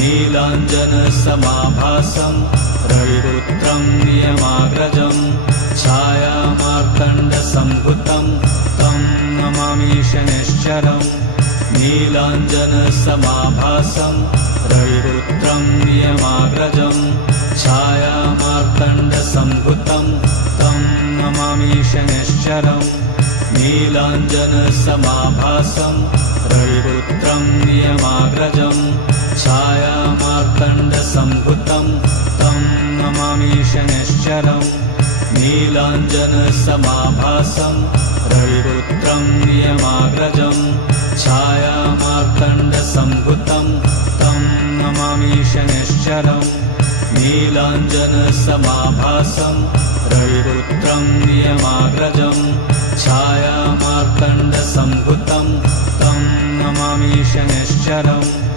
नीलाञ्जनसमाभासं रविपुत्रं नियमाग्रजं छायामार्तण्डसम्भुतं तं नमामि शनैश्चरम् नीलाञ्जनसमाभासं रविपुत्रं नियमाग्रजं छायामार्तण्डसम्भुतं तं नमामि शनैश्चरम् नीलाञ्जनसमाभासं रविपुत्रं नियमाग्रजं छायामार्तण्डसम्भुतं तं नमामि शनैश्चरम् नीलाञ्जनसमाभासं रविपुत्रं नियमाग्रजं छायामार्तण्डसम्भुतं तं नमामि शनैश्चरम् नीलाञ्जनसमाभासं रविपुत्रं नियमाग्रजं छायामार्तण्डसम्भुतं तं नमामि शनैश्चरम्